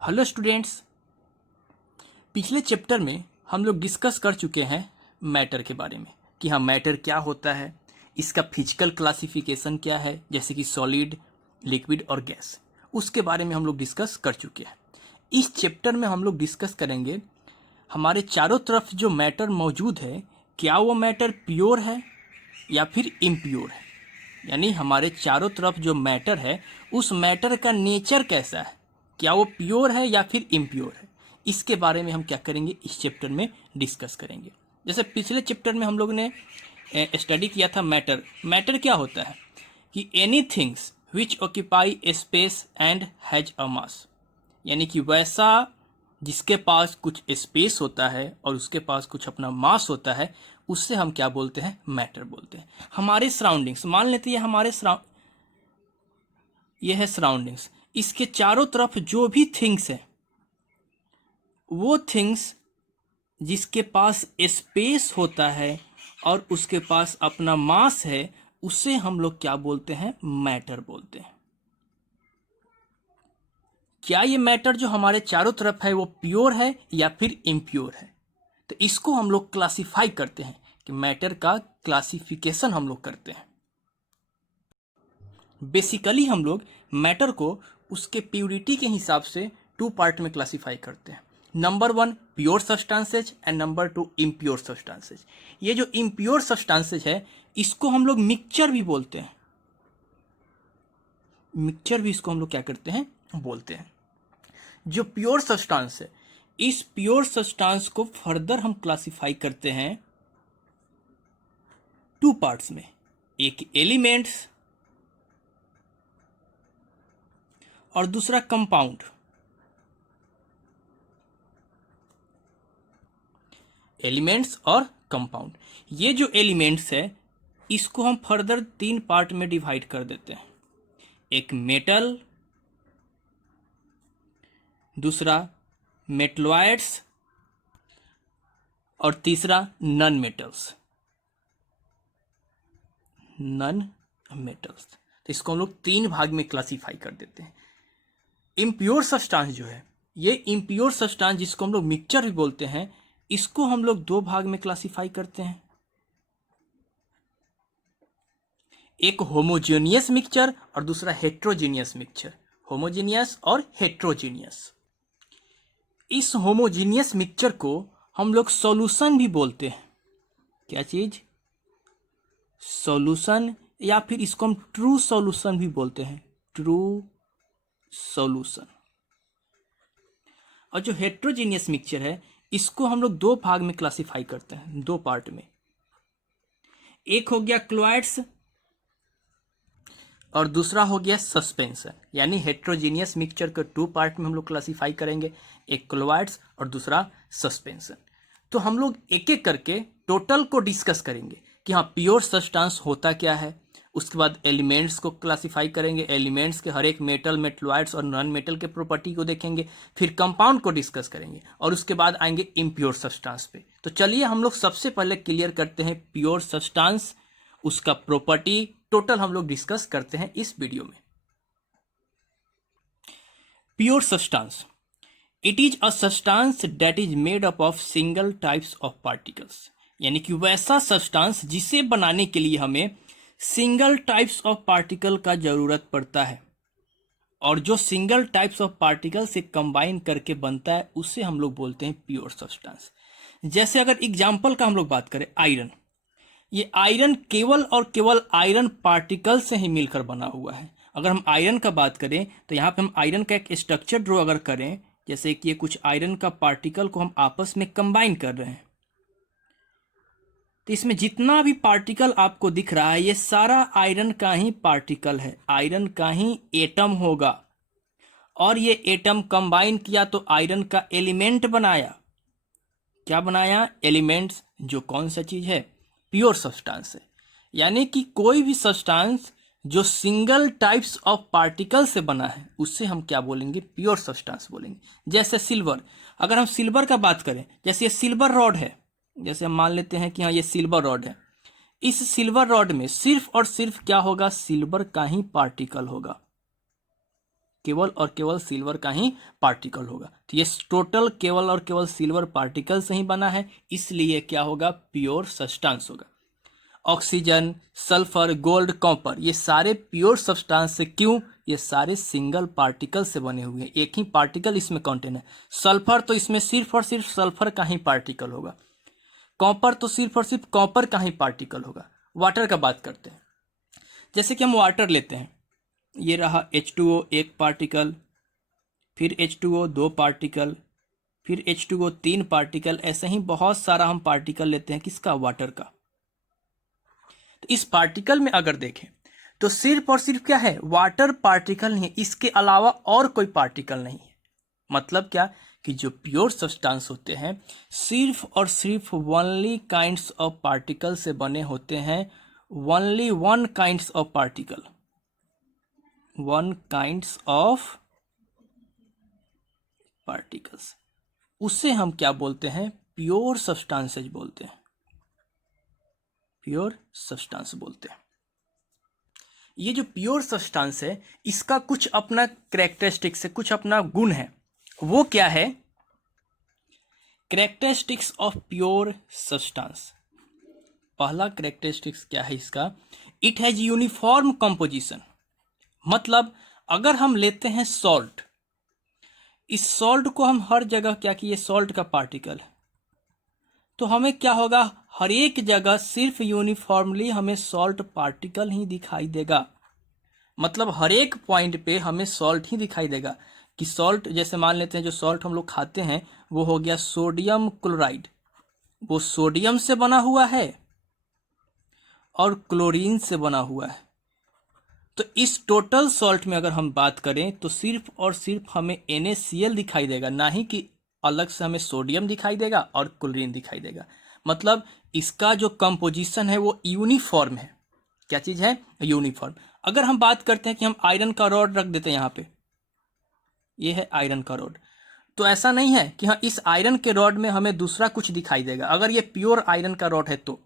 Hello students, पिछले chapter में हम लोग डिस्कस कर चुके हैं मैटर के बारे में कि हाँ मैटर क्या होता है, इसका फिजिकल क्लासिफिकेशन क्या है, जैसे कि सॉलिड, लिक्विड और गैस। उसके बारे में हम लोग डिस्कस कर चुके हैं। इस चैप्टर में हम लोग डिस्कस करेंगे हमारे चारों तरफ जो मैटर मौजूद है, क्या वो मैटर प्योर है या फिर इम्प्योर है। यानी हमारे चारों तरफ जो मैटर है उस मैटर का नेचर कैसा है, क्या वो प्योर है या फिर इम्प्योर है। इसके बारे में हम क्या करेंगे, इस चैप्टर में डिस्कस करेंगे। जैसे पिछले चैप्टर में हम लोग ने स्टडी किया था मैटर। मैटर क्या होता है कि any things which occupy a space and has a mass, यानी कि वैसा जिसके पास कुछ स्पेस होता है और उसके पास कुछ अपना मास होता है, उससे हम क्या बोलते हैं, मैटर बोलते हैं। हमारे सराउंडिंग्स, मान लेते हैं हमारे ये है सराउंडिंग्स, इसके चारों तरफ जो भी थिंग्स है, वो थिंग्स जिसके पास स्पेस होता है और उसके पास अपना मास है, उससे हम लोग क्या बोलते हैं, मैटर बोलते हैं। क्या ये मैटर जो हमारे चारों तरफ है वो प्योर है या फिर इम्प्योर है। तो इसको हम लोग क्लासिफाई करते हैं कि मैटर का क्लासिफिकेशन हम लोग करते हैं। बेसिकली हम लोग मैटर को उसके प्योरिटी के हिसाब से टू पार्ट में क्लासिफाई करते हैं। Number 1 pure substances and number 2 impure substances. ये जो इम्प्योर सब्सटेंसेज है इसको हम लोग मिक्सचर भी बोलते हैं। मिक्सचर भी इसको हम लोग क्या करते हैं, बोलते हैं। जो प्योर सब्सटेंस है, इस प्योर सब्सटेंस को फर्दर हम क्लासिफाई करते हैं टू पार्ट्स में, एक एलिमेंट्स और दूसरा कंपाउंड। एलिमेंट्स और कंपाउंड, ये जो एलिमेंट्स है इसको हम फर्दर 3 पार्ट में डिवाइड कर देते हैं। एक मेटल, दूसरा मेटलॉइड्स और तीसरा नॉन मेटल्स। तो इसको हम लोग 3 भाग में क्लासिफाई कर देते हैं। इम्प्योर सब्सटेंस जो है, ये इम्प्योर सब्सटेंस जिसको हम लोग मिक्सचर भी बोलते हैं, इसको हम लोग 2 भाग में क्लासिफाई करते हैं। एक होमोजेनियस मिक्सचर और दूसरा हेट्रोजीनियस मिक्सचर। होमोजेनियस और हेट्रोजीनियस। इस होमोजेनियस मिक्सचर को हम लोग सॉल्यूशन भी बोलते हैं। क्या चीज, सॉल्यूशन, या फिर इसको हम ट्रू सॉल्यूशन भी बोलते हैं, ट्रू सॉल्यूशन। और जो हेट्रोजीनियस मिक्सचर है इसको हम लोग 2 भाग में क्लासिफाई करते हैं, 2 पार्ट में। एक हो गया क्लोराइड्स और दूसरा हो गया सस्पेंशन। यानी हेट्रोजीनियस मिक्सचर को 2 पार्ट में हम लोग क्लासिफाई करेंगे, एक क्लोराइड्स और दूसरा सस्पेंशन। तो हम लोग एक एक करके टोटल को डिस्कस करेंगे कि हाँ प्योर सब्सटेंस होता क्या है। उसके बाद एलिमेंट्स को क्लासिफाई करेंगे, एलिमेंट्स के हर एक मेटल, मेटलॉइड्स और नॉन मेटल के प्रॉपर्टी को देखेंगे। फिर कंपाउंड को डिस्कस करेंगे और उसके बाद आएंगे इम्प्योर सब्सटेंस पे। तो चलिए हम लोग सबसे पहले क्लियर करते हैं प्योर सब्सटेंस, उसका प्रॉपर्टी टोटल हम लोग डिस्कस करते हैं इस वीडियो में। Pure substance, it is a substance that is made up of single types of particles. यानी कि वैसा सब्सटेंस जिसे बनाने के लिए हमें सिंगल टाइप्स ऑफ पार्टिकल का जरूरत पड़ता है, और जो सिंगल टाइप्स ऑफ पार्टिकल से कंबाइन करके बनता है उसे हम लोग बोलते हैं प्योर सब्सटेंस। जैसे अगर एग्जाम्पल का हम लोग बात करें, आयरन। ये आयरन केवल और केवल आयरन पार्टिकल से ही मिलकर बना हुआ है। अगर हम आयरन का बात करें तो यहाँ पे हम आयरन का एक स्ट्रक्चर ड्रॉ अगर करें, जैसे कि ये कुछ आयरन का पार्टिकल को हम आपस में कंबाइन कर रहे हैं, तो इसमें जितना भी पार्टिकल आपको दिख रहा है ये सारा आयरन का ही पार्टिकल है, आयरन का ही एटम होगा। और ये एटम कंबाइन किया तो आयरन का एलिमेंट बनाया। क्या बनाया, एलिमेंट्स, जो कौन सा चीज है, प्योर सब्सटेंस है। यानी कि कोई भी सब्सटेंस जो सिंगल टाइप्स ऑफ पार्टिकल से बना है उससे हम क्या बोलेंगे, प्योर सब्सटेंस बोलेंगे। जैसे सिल्वर, अगर हम सिल्वर का बात करें, जैसे ये सिल्वर रॉड है, जैसे हम मान लेते हैं कि हाँ ये सिल्वर रॉड है। इस सिल्वर रॉड में सिर्फ और सिर्फ क्या होगा, सिल्वर का ही पार्टिकल होगा। केवल और केवल सिल्वर का ही पार्टिकल होगा। तो ये टोटल केवल और केवल सिल्वर पार्टिकल से ही बना है, इसलिए क्या होगा, प्योर सब्सटेंस होगा। ऑक्सीजन, सल्फर, गोल्ड, कॉपर, ये सारे प्योर सब्सटेंस से, क्यों, ये सारे सिंगल पार्टिकल से बने हुए हैं, एक ही पार्टिकल इसमें कंटेन है। सल्फर तो इसमें सिर्फ और सिर्फ सल्फर का ही पार्टिकल होगा, कॉपर तो सिर्फ और सिर्फ कॉपर का ही पार्टिकल होगा। वाटर का बात करते हैं, जैसे कि हम वाटर लेते हैं, ये रहा H2O एक पार्टिकल, फिर H2O दो पार्टिकल, फिर H2O तीन पार्टिकल, ऐसे ही बहुत सारा हम पार्टिकल लेते हैं किसका, वाटर का। तो इस पार्टिकल में अगर देखें तो सिर्फ और सिर्फ क्या है, वाटर पार्टिकल नहीं है, इसके अलावा और कोई पार्टिकल नहीं है। मतलब क्या कि जो प्योर सब्सटेंस होते हैं सिर्फ और सिर्फ ओनली काइंड्स ऑफ पार्टिकल से बने होते हैं, only one kinds of particle, one kinds of particles, उसे हम क्या बोलते हैं, प्योर सब्सटेंसेज बोलते हैं, प्योर सब्सटेंस बोलते हैं। ये जो प्योर सब्सटेंस है इसका कुछ अपना कैरेक्टरिस्टिक्स है, कुछ अपना गुण है। वो क्या है, कैरेक्टरिस्टिक्स ऑफ प्योर सब्सटेंस। पहला कैरेक्टरिस्टिक्स क्या है इसका, इट हैज यूनिफॉर्म कंपोजिशन। मतलब अगर हम लेते हैं सॉल्ट, इस सॉल्ट को हम हर जगह क्या कि ये सॉल्ट का पार्टिकल है, तो हमें क्या होगा, हर एक जगह सिर्फ यूनिफॉर्मली हमें सॉल्ट पार्टिकल ही दिखाई देगा। मतलब हर एक पॉइंट पे हमें सॉल्ट ही दिखाई देगा कि सॉल्ट, जैसे मान लेते हैं जो सॉल्ट हम लोग खाते हैं वो हो गया सोडियम क्लोराइड, वो सोडियम से बना हुआ है और क्लोरीन से बना हुआ है। तो इस टोटल सॉल्ट में अगर हम बात करें तो सिर्फ और सिर्फ हमें NaCl दिखाई देगा, ना ही कि अलग से हमें सोडियम दिखाई देगा और क्लोरीन दिखाई देगा। मतलब इसका जो कंपोजिशन है वो यूनिफॉर्म है। क्या चीज है, यूनिफॉर्म। अगर हम बात करते हैं कि हम आयरन का रॉड रख देते हैं यहाँ पे, ये है आयरन का रॉड, तो ऐसा नहीं है कि हाँ इस आयरन के रॉड में हमें दूसरा कुछ दिखाई देगा। अगर ये प्योर आयरन का रॉड है तो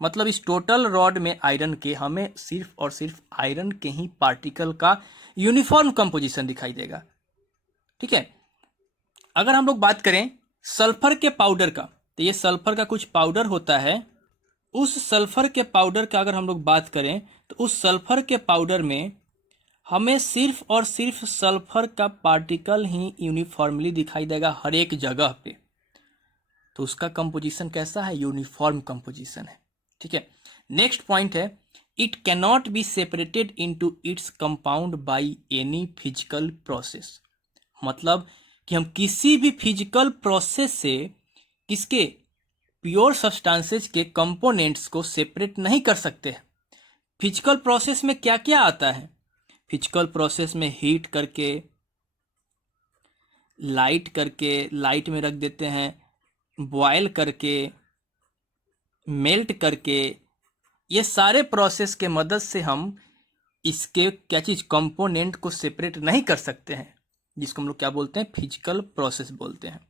मतलब इस टोटल रॉड में आयरन के हमें सिर्फ और सिर्फ आयरन के ही पार्टिकल का यूनिफॉर्म कंपोजिशन दिखाई देगा। ठीक है। अगर हम लोग बात करें सल्फर के पाउडर का, तो ये सल्फर का कुछ पाउडर होता है, उस सल्फर के पाउडर का अगर हम लोग बात करें तो उस सल्फर के पाउडर में हमें सिर्फ और सिर्फ सल्फर का पार्टिकल ही यूनिफॉर्मली दिखाई देगा हर एक जगह पे। तो उसका कंपोजिशन कैसा है, यूनिफॉर्म कंपोजिशन है। ठीक है। नेक्स्ट पॉइंट है, it cannot be separated into its compound by any physical process. मतलब कि हम किसी भी फिजिकल प्रोसेस से किसके, प्योर सब्सटेंसेज के कंपोनेंट्स को सेपरेट नहीं कर सकते हैं। फिजिकल प्रोसेस में क्या क्या आता है, फिजिकल प्रोसेस में हीट करके, लाइट में रख देते हैं, बॉयल करके, मेल्ट करके, ये सारे प्रोसेस के मदद से हम इसके क्या चीज कंपोनेंट को सेपरेट नहीं कर सकते हैं, जिसको हम लोग क्या बोलते हैं, फिजिकल प्रोसेस बोलते हैं।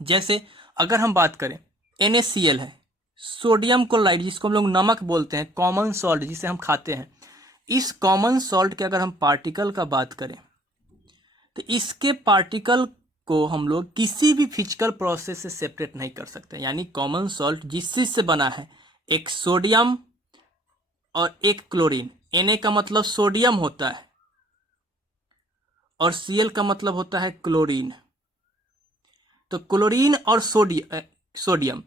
जैसे अगर हम बात करें NaCl है, सोडियम क्लोराइड जिसको हम लोग नमक बोलते हैं, कॉमन सॉल्ट जिसे हम खाते हैं, इस कॉमन सॉल्ट के अगर हम पार्टिकल का बात करें तो इसके पार्टिकल को हम लोग किसी भी फिजिकल प्रोसेस से सेपरेट नहीं कर सकते। यानी कॉमन सॉल्ट जिस चीज से बना है, एक सोडियम और एक क्लोरीन, Na का मतलब सोडियम होता है और Cl का मतलब होता है क्लोरीन। तो क्लोरीन और सोडियम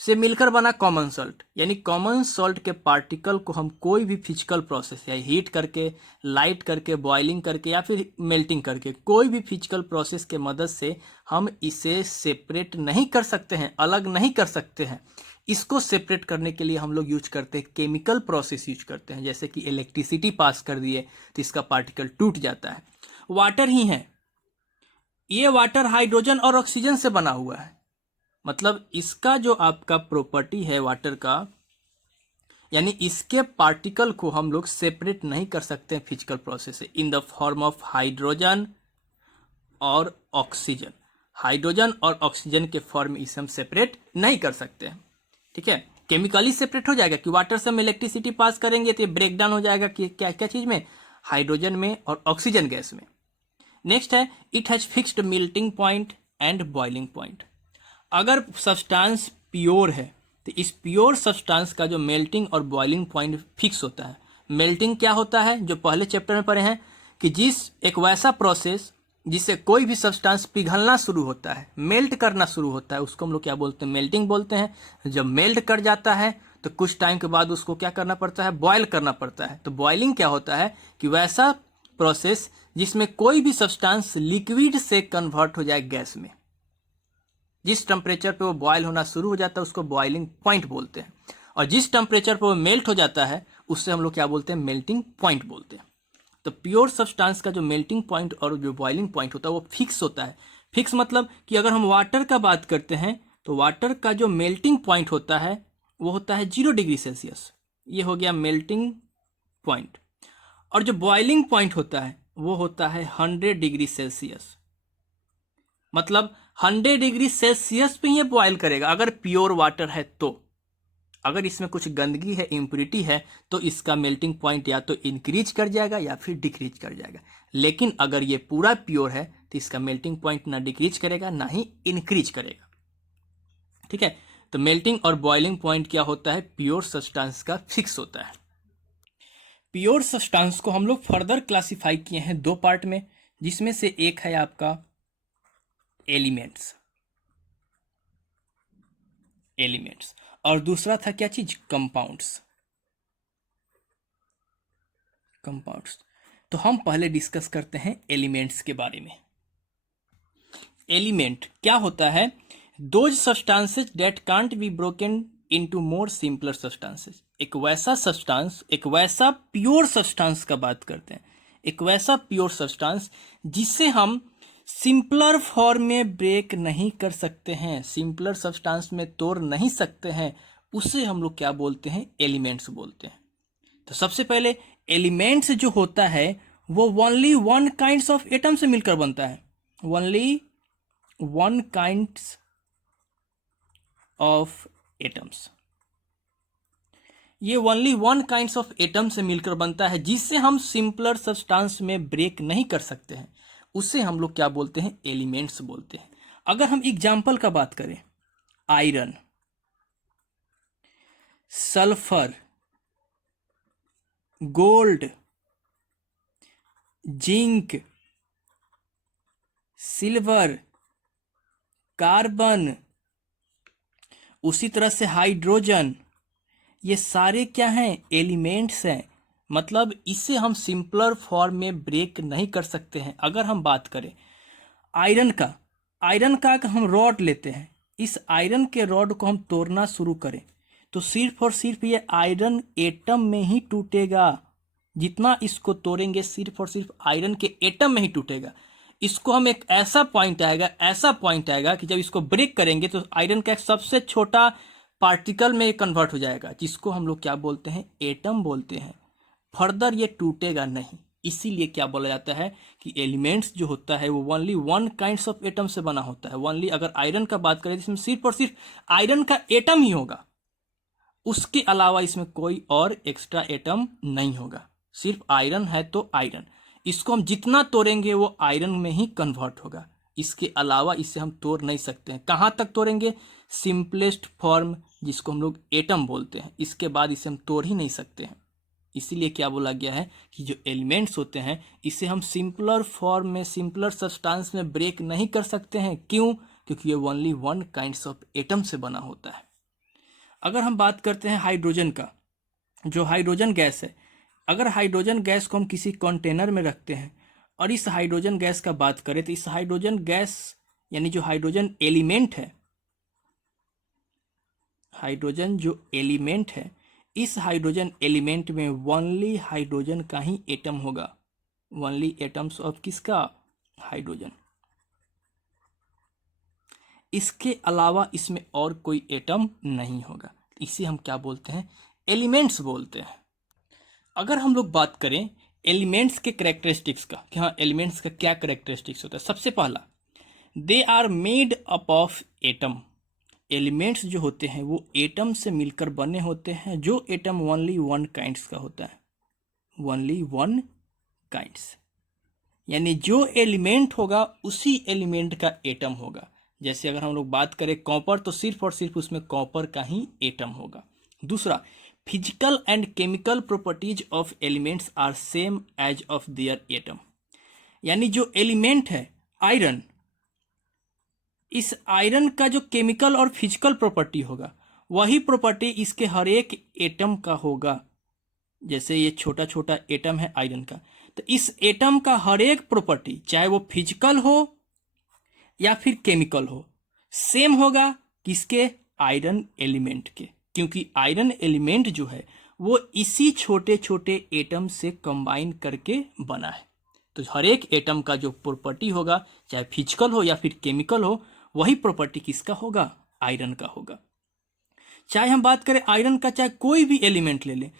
से मिलकर बना कॉमन सॉल्ट। यानी कॉमन सॉल्ट के पार्टिकल को हम कोई भी फिजिकल प्रोसेस या हीट करके, लाइट करके, बॉइलिंग करके या फिर मेल्टिंग करके, कोई भी फिजिकल प्रोसेस के मदद से हम इसे सेपरेट नहीं कर सकते हैं, अलग नहीं कर सकते हैं। इसको सेपरेट करने के लिए हम लोग यूज करते हैं केमिकल प्रोसेस यूज करते हैं। जैसे कि इलेक्ट्रिसिटी पास कर दिए तो इसका पार्टिकल टूट जाता है। वाटर ही है, ये वाटर हाइड्रोजन और ऑक्सीजन से बना हुआ है। मतलब इसका जो आपका प्रॉपर्टी है वाटर का, यानी इसके पार्टिकल को हम लोग सेपरेट नहीं कर सकते हैं फिजिकल प्रोसेस से, इन द फॉर्म ऑफ हाइड्रोजन और ऑक्सीजन। हाइड्रोजन और ऑक्सीजन के फॉर्म में इसे हम सेपरेट नहीं कर सकते हैं। ठीक है। केमिकली सेपरेट हो जाएगा कि वाटर से हम इलेक्ट्रिसिटी पास करेंगे तो ये ब्रेक डाउन हो जाएगा कि क्या क्या चीज में, हाइड्रोजन में और ऑक्सीजन गैस में। नेक्स्ट है it has fixed melting point and boiling point. अगर सब्सटेंस प्योर है तो इस प्योर सब्सटेंस का जो मेल्टिंग और बॉइलिंग पॉइंट फिक्स होता है। मेल्टिंग क्या होता है, जो पहले चैप्टर में पढ़े हैं कि एक वैसा प्रोसेस जिससे कोई भी सब्सटेंस पिघलना शुरू होता है, मेल्ट करना शुरू होता है, उसको हम लोग क्या बोलते हैं, मेल्टिंग बोलते हैं। जब मेल्ट कर जाता है तो कुछ टाइम के बाद उसको क्या करना पड़ता है, बॉयल करना पड़ता है। तो बॉइलिंग क्या होता है कि वैसा प्रोसेस जिसमें कोई भी सब्सटेंस लिक्विड से कन्वर्ट हो जाए गैस में। जिस टेम्परेचर पे वो बॉयल होना शुरू हो जाता है उसको बॉइलिंग पॉइंट बोलते हैं, और जिस टेम्परेचर पे वो मेल्ट हो जाता है उससे हम लोग क्या बोलते हैं, मेल्टिंग पॉइंट बोलते हैं। तो प्योर सब्सटेंस का जो मेल्टिंग पॉइंट और जो बॉइलिंग पॉइंट होता है वो फिक्स होता है। फिक्स मतलब कि अगर हम वाटर का बात करते हैं तो वाटर का जो मेल्टिंग पॉइंट होता है वो होता है 0 डिग्री सेल्सियस, ये हो गया मेल्टिंग पॉइंट। और जो बॉइलिंग पॉइंट होता है वो होता है 100 डिग्री सेल्सियस। मतलब 100 डिग्री सेल्सियस पे ये बॉयल करेगा अगर प्योर वाटर है तो। अगर इसमें कुछ गंदगी है, इम्प्योरिटी है, तो इसका मेल्टिंग पॉइंट या तो इंक्रीज कर जाएगा या फिर डिक्रीज कर जाएगा। लेकिन अगर ये पूरा प्योर है तो इसका मेल्टिंग पॉइंट ना डिक्रीज करेगा ना ही इंक्रीज करेगा। ठीक है, तो मेल्टिंग और बॉइलिंग पॉइंट क्या होता है, प्योर सब्सटेंस का फिक्स होता है। प्योर सब्सटेंस को हम लोग फर्दर क्लासिफाई किए हैं 2 पार्ट में, जिसमें से एक है आपका एलिमेंट्स और दूसरा था क्या चीज, कंपाउंड्स। तो हम पहले डिस्कस करते हैं एलिमेंट्स के बारे में। एलिमेंट क्या होता है, those substances that can't be broken into more simpler substances. एक वैसा सब्सटेंस, एक वैसा प्योर सब्सटेंस का बात करते हैं, एक वैसा प्योर सब्सटेंस जिसे हम सिंपलर फॉर्म में ब्रेक नहीं कर सकते हैं, सिंपलर सब्सटेंस में तोड़ नहीं सकते हैं, उसे हम लोग क्या बोलते हैं, एलिमेंट्स बोलते हैं। तो सबसे पहले एलिमेंट्स जो होता है वो ओनली 1 काइंड्स ऑफ एटम से मिलकर बनता है। ओनली 1 काइंड्स ऑफ एटम्स, ये ओनली 1 काइंड्स ऑफ एटम से मिलकर बनता है, जिससे हम सिंपलर सब्सटेंस में ब्रेक नहीं कर सकते हैं, उसे हम लोग क्या बोलते हैं, एलिमेंट्स बोलते हैं। अगर हम एग्जाम्पल का बात करें, iron, sulphur, gold, zinc, silver, carbon, उसी तरह से हाइड्रोजन, ये सारे क्या हैं, एलिमेंट्स हैं। मतलब इसे हम सिंपलर फॉर्म में ब्रेक नहीं कर सकते हैं। अगर हम बात करें आयरन का, अगर हम रॉड लेते हैं, इस आयरन के रॉड को हम तोड़ना शुरू करें तो सिर्फ और सिर्फ ये आयरन एटम में ही टूटेगा। जितना इसको तोड़ेंगे सिर्फ और सिर्फ आयरन के एटम में ही टूटेगा। इसको हम एक ऐसा पॉइंट आएगा कि जब इसको ब्रेक करेंगे तो आयरन का एक सबसे छोटा पार्टिकल में कन्वर्ट हो जाएगा, जिसको हम लोग क्या बोलते हैं, एटम बोलते हैं। फर्दर ये टूटेगा नहीं। इसीलिए क्या बोला जाता है कि एलिमेंट्स जो होता है वो ओनली 1 काइंड्स ऑफ एटम से बना होता है। ओनली अगर आयरन का बात करें इसमें सिर्फ और सिर्फ आयरन का एटम ही होगा, उसके अलावा इसमें कोई और एक्स्ट्रा एटम नहीं होगा। सिर्फ आयरन है तो आयरन, इसको हम जितना तोड़ेंगे वो आयरन में ही कन्वर्ट होगा। इसके अलावा इसे हम तोड़ नहीं सकते हैं। कहाँ तक तोड़ेंगे, सिंपलेस्ट फॉर्म जिसको हम लोग एटम बोलते हैं, इसके बाद इसे हम तोड़ ही नहीं सकते हैं। इसीलिए क्या बोला गया है कि जो एलिमेंट्स होते हैं इसे हम सिंपलर फॉर्म में, सिंपलर सब्सटेंस में ब्रेक नहीं कर सकते हैं। क्यों, क्योंकि ये ओनली 1 काइंड्स ऑफ एटम से बना होता है। अगर हम बात करते हैं हाइड्रोजन का, जो हाइड्रोजन गैस है, अगर हाइड्रोजन गैस को हम किसी कंटेनर में रखते हैं और इस हाइड्रोजन गैस का बात करें तो इस हाइड्रोजन गैस यानी जो हाइड्रोजन एलिमेंट है, हाइड्रोजन जो एलिमेंट है, इस हाइड्रोजन एलिमेंट में ओनली हाइड्रोजन का ही एटम होगा। ओनली एटम्स ऑफ किसका, हाइड्रोजन। इसके अलावा इसमें और कोई एटम नहीं होगा। इसे हम क्या बोलते हैं, एलिमेंट्स बोलते हैं। अगर हम लोग बात करें एलिमेंट्स के कैरेक्टरिस्टिक्स का कि हाँ एलिमेंट्स का क्या कैरेक्टरिस्टिक्स होता है, सबसे पहला, they are made up of atom. Elements जो होते हैं वो एटम से मिलकर बने होते हैं, जो एटम ओनली 1 काइंड्स का होता है, ओनली 1 काइंड्स। यानी जो एलिमेंट होगा उसी एलिमेंट का एटम होगा। जैसे अगर हम लोग बात करें कॉपर, तो सिर्फ और सिर्फ उसमें कॉपर का ही एटम होगा। दूसरा, physical and chemical properties of elements are same as of their atom. यानी जो एलिमेंट है आयरन, इस आयरन का जो केमिकल और फिजिकल प्रॉपर्टी होगा वही प्रॉपर्टी इसके हर एक एटम का होगा। जैसे ये छोटा छोटा एटम है आयरन का, तो इस एटम का हर एक प्रॉपर्टी, चाहे वो फिजिकल हो या फिर केमिकल हो, सेम होगा किसके? आयरन एलिमेंट के। क्योंकि आयरन एलिमेंट जो है वो इसी छोटे छोटे एटम से कंबाइन करके बना है। तो हर एक एटम का जो प्रॉपर्टी होगा, चाहे फिजिकल हो या फिर केमिकल हो, वही प्रॉपर्टी किसका होगा? आयरन का होगा। चाहे हम बात करें आयरन का, चाहे कोई भी एलिमेंट ले लें,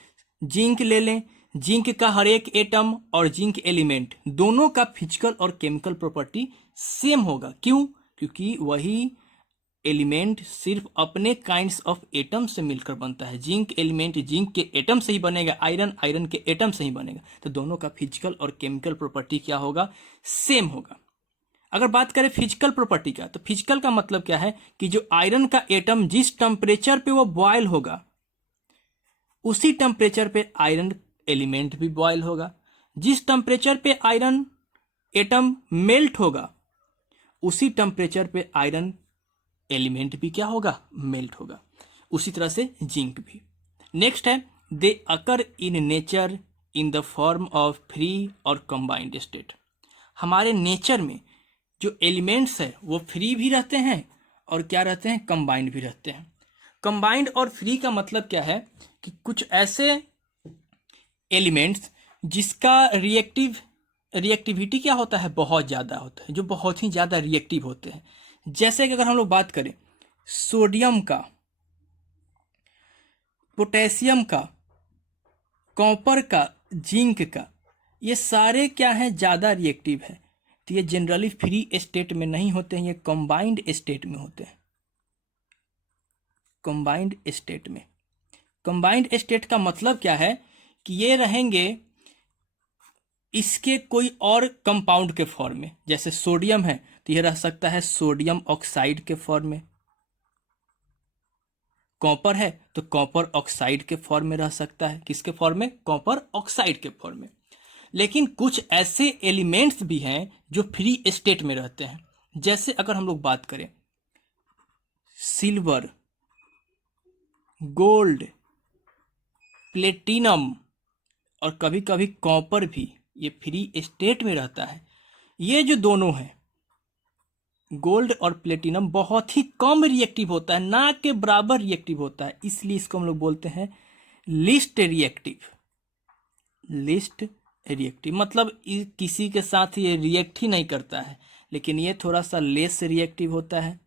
जिंक ले लें, जिंक का हर एक एटम और जिंक एलिमेंट दोनों का फिजिकल और केमिकल प्रॉपर्टी सेम होगा। क्यों? क्योंकि वही एलिमेंट सिर्फ अपने काइंड्स ऑफ एटम से मिलकर बनता है। जिंक एलिमेंट जिंक के एटम से ही बनेगा, आयरन आयरन के एटम से ही बनेगा। तो दोनों का फिजिकल और केमिकल प्रॉपर्टी क्या होगा? सेम होगा। अगर बात करें फिजिकल प्रॉपर्टी का, तो फिजिकल का मतलब क्या है कि जो आयरन का एटम जिस टेम्परेचर पे वो बॉयल होगा, उसी टेम्परेचर पे आयरन एलिमेंट भी बॉयल होगा। जिस टेम्परेचर पे आयरन एटम मेल्ट होगा, उसी टेम्परेचर पे आयरन एलिमेंट भी क्या होगा? मेल्ट होगा। उसी तरह से जिंक भी। नेक्स्ट है, they occur in nature in the form of free और कंबाइंड स्टेट। हमारे नेचर में जो एलिमेंट्स है वो फ्री भी रहते हैं और क्या रहते हैं? कंबाइंड भी रहते हैं। कंबाइंड और फ्री का मतलब क्या है कि कुछ ऐसे एलिमेंट्स जिसका रिएक्टिविटी क्या होता है? बहुत ज़्यादा होता है, जो बहुत ही ज़्यादा रिएक्टिव होते हैं। जैसे कि अगर हम लोग बात करें सोडियम का, पोटेशियम का, कॉपर का, जिंक का, ये सारे क्या हैं? ज़्यादा रिएक्टिव है। तो ये जनरली फ्री स्टेट में नहीं होते हैं, ये कंबाइंड स्टेट में होते हैं। कंबाइंड स्टेट में, कंबाइंड स्टेट का मतलब क्या है कि ये रहेंगे इसके कोई और कंपाउंड के फॉर्म में। जैसे सोडियम है तो यह रह सकता है सोडियम ऑक्साइड के फॉर्म में, कॉपर है तो कॉपर ऑक्साइड के फॉर्म में रह सकता है। किसके फॉर्म में? कॉपर ऑक्साइड के फॉर्म में। लेकिन कुछ ऐसे एलिमेंट्स भी हैं जो फ्री स्टेट में रहते हैं। जैसे अगर हम लोग बात करें सिल्वर, गोल्ड, प्लेटिनम और कभी कभी कॉपर भी, ये फ्री स्टेट में रहता है। ये जो दोनों हैं, गोल्ड और प्लेटिनम, बहुत ही कम रिएक्टिव होता है, ना के बराबर रिएक्टिव होता है। इसलिए इसको हम लोग बोलते हैं लिस्ट रिएक्टिव। लिस्ट रिएक्टिव मतलब किसी के साथ ये रिएक्ट ही नहीं करता है, लेकिन ये थोड़ा सा लेस रिएक्टिव होता है,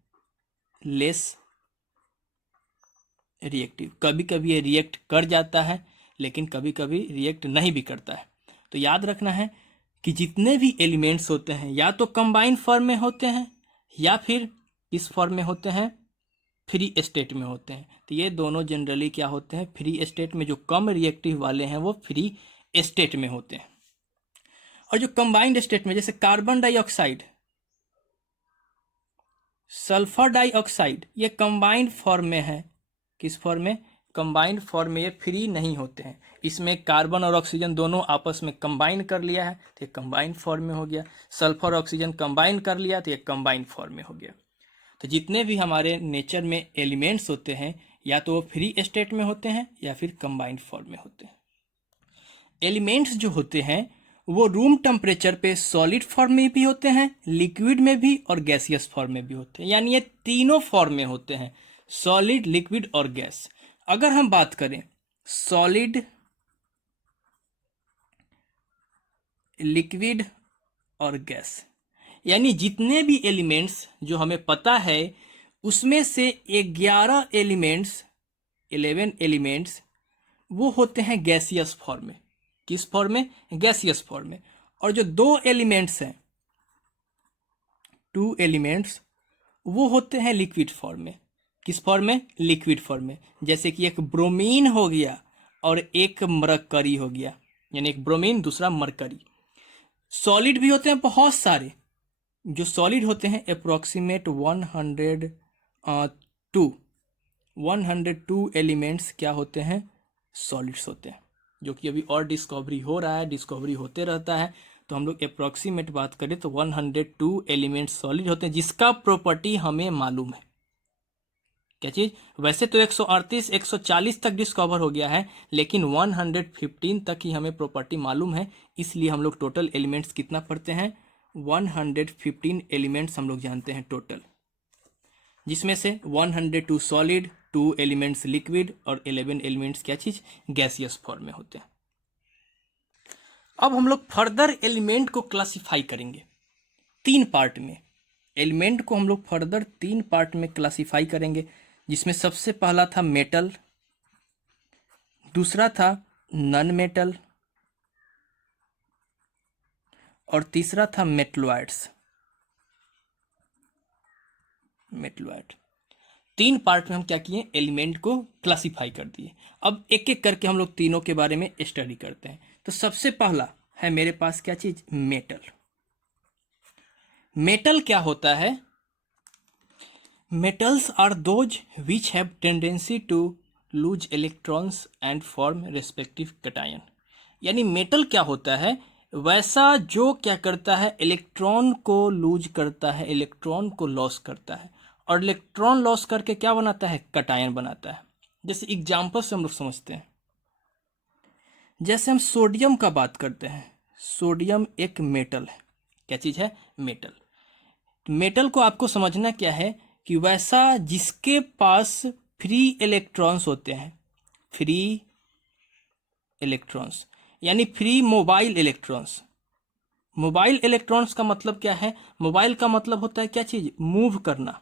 लेस रिएक्टिव। कभी कभी ये रिएक्ट कर जाता है, लेकिन कभी कभी रिएक्ट नहीं भी करता है। तो याद रखना है कि जितने भी एलिमेंट्स होते हैं या तो कंबाइंड फॉर्म में होते हैं या फिर इस फॉर्म में होते हैं, फ्री स्टेट में होते हैं। तो ये दोनों जनरली क्या होते हैं? फ्री स्टेट में। जो कम रिएक्टिव वाले हैं वो फ्री स्टेट में होते हैं। और जो कंबाइंड स्टेट में, जैसे कार्बन डाइऑक्साइड, सल्फर डाइऑक्साइड, ये कंबाइंड फॉर्म में है। किस फॉर्म में? कंबाइंड फॉर्म में। ये फ्री नहीं होते हैं। इसमें कार्बन और ऑक्सीजन दोनों आपस में कंबाइन कर लिया है तो ये कंबाइंड फॉर्म में हो गया। सल्फर ऑक्सीजन कंबाइन कर लिया तो ये कंबाइंड फॉर्म में हो गया। तो जितने भी हमारे नेचर में एलिमेंट्स होते हैं या तो वो फ्री स्टेट में होते हैं या फिर कंबाइंड फॉर्म में होते हैं। एलिमेंट्स जो होते हैं वो रूम टेम्परेचर पे सॉलिड फॉर्म में भी होते हैं, लिक्विड में भी और गैसियस फॉर्म में भी होते हैं। यानी ये तीनों फॉर्म में होते हैं, सॉलिड, लिक्विड और गैस। अगर हम बात करें सॉलिड, लिक्विड और गैस, यानी जितने भी एलिमेंट्स जो हमें पता है उसमें से 11 एलिमेंट्स, 11 एलिमेंट्स वो होते हैं गैसियस फॉर्म में। किस फॉर्म में? गैसियस फॉर्म में। और जो 2 एलिमेंट्स हैं, 2 एलिमेंट्स, वो होते हैं लिक्विड फॉर्म में। किस फॉर्म में? लिक्विड फॉर्म में। जैसे कि एक ब्रोमीन हो गया और एक मरकरी हो गया, यानी एक ब्रोमीन दूसरा मरकरी। सॉलिड भी होते हैं बहुत सारे। जो सॉलिड होते हैं अप्रोक्सीमेट 102 एलिमेंट्स क्या होते हैं, सॉलिड्स होते हैं, जो कि अभी और डिस्कवरी हो रहा है, डिस्कवरी होते रहता है। तो हम लोग अप्रोक्सीमेट बात करें तो 102 एलिमेंट्स सॉलिड होते हैं, जिसका प्रॉपर्टी हमें मालूम है। क्या चीज, वैसे तो 138 140 तक डिस्कवर हो गया है, लेकिन 115 तक ही हमें प्रॉपर्टी मालूम है। इसलिए हम लोग टोटल एलिमेंट्स कितना पढ़ते हैं, 115 एलिमेंट्स हम लोग जानते हैं टोटल, जिसमें से 102 सॉलिड, 2 एलिमेंट्स लिक्विड और 11 एलिमेंट्स क्या चीज, गैसियस फॉर्म में होते हैं। अब हम लोग फर्दर एलिमेंट को क्लासिफाई करेंगे 3 पार्ट में। एलिमेंट को हम लोग फर्दर 3 पार्ट में क्लासिफाई करेंगे, जिसमें सबसे पहला था मेटल, दूसरा था नॉन मेटल और तीसरा था मेटलॉइड्स। मेटलॉइड 3 पार्ट में हम क्या किए, एलिमेंट को क्लासिफाई कर दिए। अब एक एक करके हम लोग तीनों के बारे में स्टडी करते हैं। तो सबसे पहला है मेरे पास क्या चीज, मेटल। मेटल क्या होता है, metals are those which have tendency to lose electrons and form respective cation. यानी मेटल क्या होता है, वैसा जो क्या करता है, इलेक्ट्रॉन को लूज करता है, इलेक्ट्रॉन को लॉस करता है, और इलेक्ट्रॉन लॉस करके क्या बनाता है, कैटायन बनाता है। जैसे एग्जांपल से हम लोग समझते हैं, जैसे हम सोडियम का बात करते हैं, सोडियम एक मेटल है। क्या चीज है, मेटल। मेटल को आपको समझना क्या है कि वैसा जिसके पास फ्री इलेक्ट्रॉन्स होते हैं, फ्री इलेक्ट्रॉन्स यानी free mobile electrons. Mobile electrons का मतलब क्या है, मोबाइल का मतलब होता है क्या चीज, मूव करना,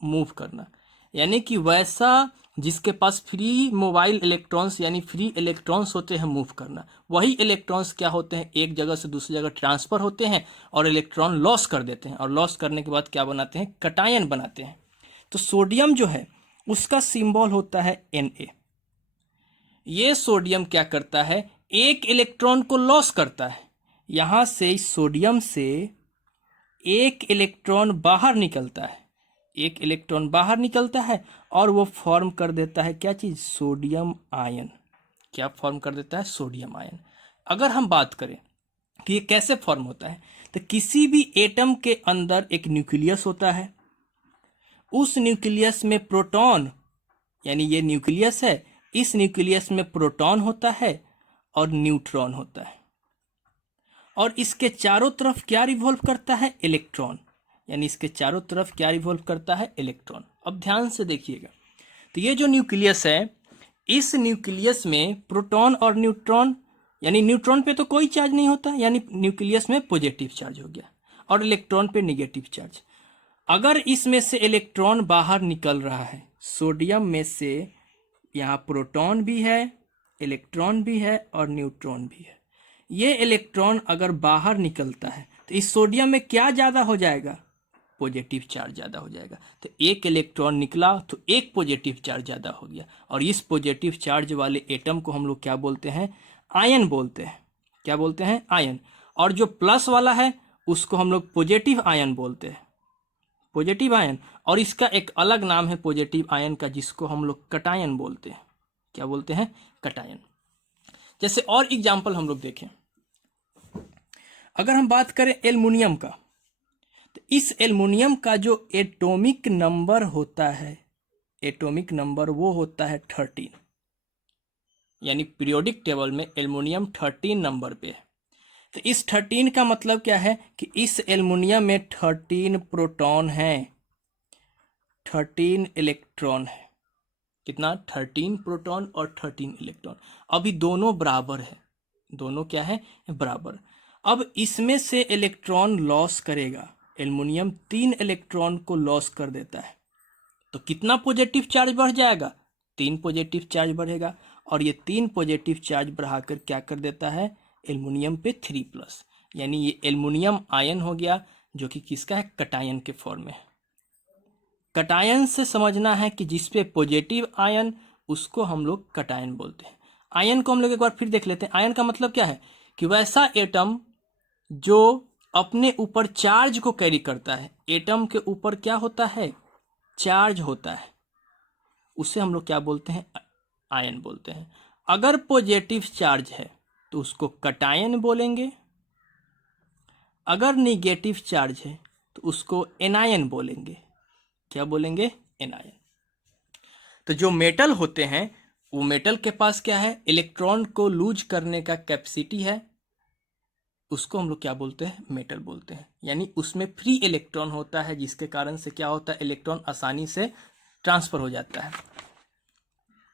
मूव करना। यानी कि वैसा जिसके पास फ्री मोबाइल इलेक्ट्रॉन्स यानी फ्री इलेक्ट्रॉन्स होते हैं, मूव करना, वही इलेक्ट्रॉन्स क्या होते हैं, एक जगह से दूसरी जगह ट्रांसफर होते हैं और इलेक्ट्रॉन लॉस कर देते हैं, और लॉस करने के बाद क्या बनाते हैं, कैटायन बनाते हैं। तो सोडियम जो है उसका सिंबल होता है Na। ये सोडियम क्या करता है, एक इलेक्ट्रॉन को लॉस करता है, यहां से सोडियम से एक इलेक्ट्रॉन बाहर निकलता है, एक इलेक्ट्रॉन बाहर निकलता है और वो फॉर्म कर देता है क्या चीज, सोडियम आयन। क्या फॉर्म कर देता है, सोडियम आयन। अगर हम बात करें कि ये कैसे फॉर्म होता है, तो किसी भी एटम के अंदर एक न्यूक्लियस होता है, उस न्यूक्लियस में प्रोटॉन, यानी ये न्यूक्लियस है, इस न्यूक्लियस में प्रोटॉन होता है और न्यूट्रॉन होता है, और इसके चारों तरफ क्या रिवॉल्व करता है, इलेक्ट्रॉन। यानी इसके चारों तरफ क्या रिवॉल्व करता है, इलेक्ट्रॉन। अब ध्यान से देखिएगा, तो ये जो न्यूक्लियस है, इस न्यूक्लियस में प्रोटॉन और न्यूट्रॉन, यानी न्यूट्रॉन पे तो कोई चार्ज नहीं होता, यानी न्यूक्लियस में पॉजिटिव चार्ज हो गया, और इलेक्ट्रॉन पे नेगेटिव चार्ज। अगर इसमें से इलेक्ट्रॉन बाहर निकल रहा है, सोडियम में से, यहाँ प्रोटॉन भी है, इलेक्ट्रॉन भी है और न्यूट्रॉन भी है, ये इलेक्ट्रॉन अगर बाहर निकलता है तो इस सोडियम में क्या ज़्यादा हो जाएगा, पॉजिटिव चार्ज ज़्यादा हो जाएगा। तो एक इलेक्ट्रॉन निकला तो एक पॉजिटिव चार्ज ज़्यादा हो गया, और इस पॉजिटिव चार्ज वाले एटम को हम लोग क्या बोलते हैं, आयन बोलते हैं। क्या बोलते हैं, आयन। और जो प्लस वाला है उसको हम लोग पॉजिटिव आयन बोलते हैं, पॉजिटिव आयन। और इसका एक अलग नाम है पॉजिटिव आयन का, जिसको हम लोग कैटायन बोलते हैं। क्या बोलते हैं, कैटायन। जैसे और एग्जाम्पल हम लोग देखें, अगर हम बात करें एल्युमिनियम का, तो इस एल्युमिनियम का जो एटॉमिक नंबर होता है, एटॉमिक नंबर वो होता है 13। यानी पीरियोडिक टेबल में एल्युमिनियम 13 नंबर पे है। तो इस 13 का मतलब क्या है कि इस एल्युमिनियम में 13 प्रोटॉन हैं, 13 इलेक्ट्रॉन है। कितना, 13 प्रोटॉन और 13 इलेक्ट्रॉन। अभी दोनों बराबर है, दोनों क्या है, बराबर। अब इसमें से इलेक्ट्रॉन लॉस करेगा, एल्युमिनियम 3 इलेक्ट्रॉन को लॉस कर देता है, तो कितना पॉजिटिव चार्ज बढ़ जाएगा, 3 पॉजिटिव चार्ज बढ़ेगा, और ये 3 पॉजिटिव चार्ज बढ़ाकर क्या कर देता है, एल्युमिनियम पे 3+। यानी ये एल्युमिनियम आयन हो गया, जो कि किसका है, कैटायन के फॉर्म में। कैटायन से समझना है कि जिस पे पॉजिटिव आयन, उसको हम लोग कैटायन बोलते हैं। आयन को हम लोग एक बार फिर देख लेते हैं। आयन का मतलब क्या है कि वैसा एटम जो अपने ऊपर चार्ज को कैरी करता है, एटम के ऊपर क्या होता है, चार्ज होता है, उसे हम लोग क्या बोलते हैं, आयन बोलते हैं। अगर पॉजिटिव चार्ज है तो उसको कटायन बोलेंगे, अगर निगेटिव चार्ज है तो उसको एनायन बोलेंगे। क्या बोलेंगे, एनायन। तो जो मेटल होते हैं वो मेटल के पास क्या है, इलेक्ट्रॉन को लूज करने का कैपेसिटी है, उसको हम लोग क्या बोलते हैं, मेटल बोलते हैं। यानी उसमें फ्री इलेक्ट्रॉन होता है, जिसके कारण से क्या होता है, इलेक्ट्रॉन आसानी से ट्रांसफर हो जाता है।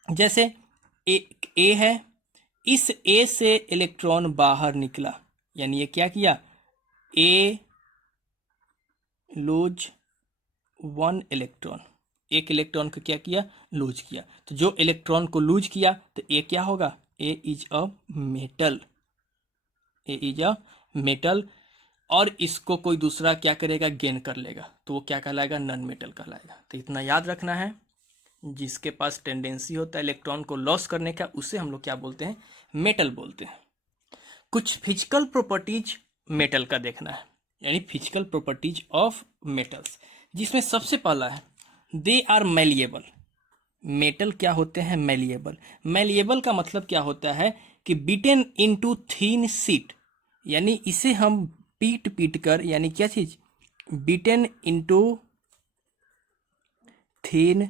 जैसे ए है, इस ए से इलेक्ट्रॉन बाहर निकला, यानी ये क्या किया, ए लूज 1 इलेक्ट्रॉन, एक इलेक्ट्रॉन को क्या किया, लूज किया। तो जो इलेक्ट्रॉन को लूज किया तो ए क्या होगा, A is a metal, A is a metal. और इसको कोई दूसरा क्या करेगा, गेन कर लेगा, तो वो क्या कहलाएगा, नॉन मेटल कहलाएगा। तो इतना याद रखना है, जिसके पास टेंडेंसी होता है इलेक्ट्रॉन को लॉस करने का, उसे हम लोग क्या बोलते हैं, मेटल बोलते हैं। कुछ फिजिकल प्रॉपर्टीज मेटल का देखना है, यानी फिजिकल प्रॉपर्टीज ऑफ मेटल्स, जिसमें सबसे पहला है दे आर मेलिएबल। मेटल क्या होते हैं, मेलिएबल। मेलिएबल का मतलब क्या होता है कि बीटेन इनटू थीन शीट, यानी इसे हम पीट पीट कर, यानी क्या चीज, बीटेन इनटू थीन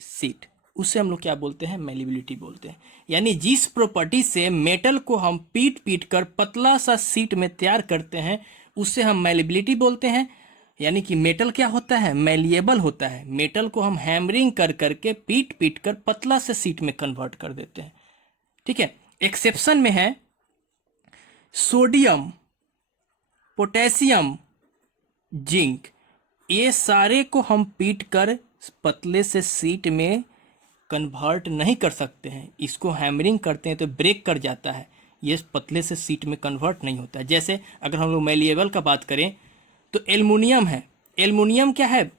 शीट, उसे हम लोग क्या बोलते हैं, मेलिबिलिटी बोलते हैं। यानी जिस प्रॉपर्टी से मेटल को हम पीट पीट कर पतला सा शीट में तैयार करते हैं, उसे हम मेलिबिलिटी बोलते हैं। यानी कि मेटल क्या होता है, मेलिएबल होता है। मेटल को हम हैमरिंग कर करके पीट पीट कर पतला से शीट में कन्वर्ट कर देते हैं। ठीक है, एक्सेप्शन में है सोडियम, पोटेशियम, जिंक, ये सारे को हम पीट कर पतले से शीट में कन्वर्ट नहीं कर सकते हैं। इसको हैमरिंग करते हैं तो ब्रेक कर जाता है, ये पतले से शीट में कन्वर्ट नहीं होता है। जैसे अगर हम लोग मेलिएबल का बात करें तो एल्युमिनियम है, एल्युमिनियम क्या है,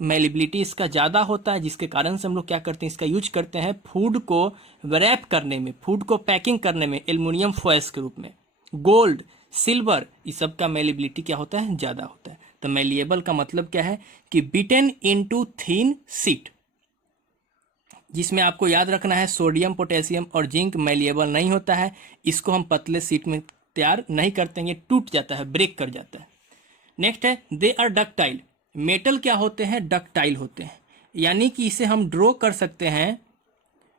मेलिबिलिटी इसका ज़्यादा होता है, जिसके कारण से हम लोग क्या करते हैं, इसका यूज करते हैं फूड को रैप करने में, फूड को पैकिंग करने में, एल्युमिनियम फॉयल के रूप में। गोल्ड, सिल्वर, इस सब का मेलिबिलिटी क्या होता है, ज़्यादा होता है। तो मेलिएबल का मतलब क्या है कि बीटेन इनटू थीन शीट, जिसमें आपको याद रखना है सोडियम, पोटेशियम और जिंक मेलिएबल नहीं होता है। इसको हम पतले शीट में तैयार नहीं करते हैं, ये टूट जाता है, ब्रेक कर जाता है। नेक्स्ट है दे आर डक्टाइल। मेटल क्या होते हैं, डक्टाइल होते हैं। यानी कि इसे हम ड्रॉ कर सकते हैं,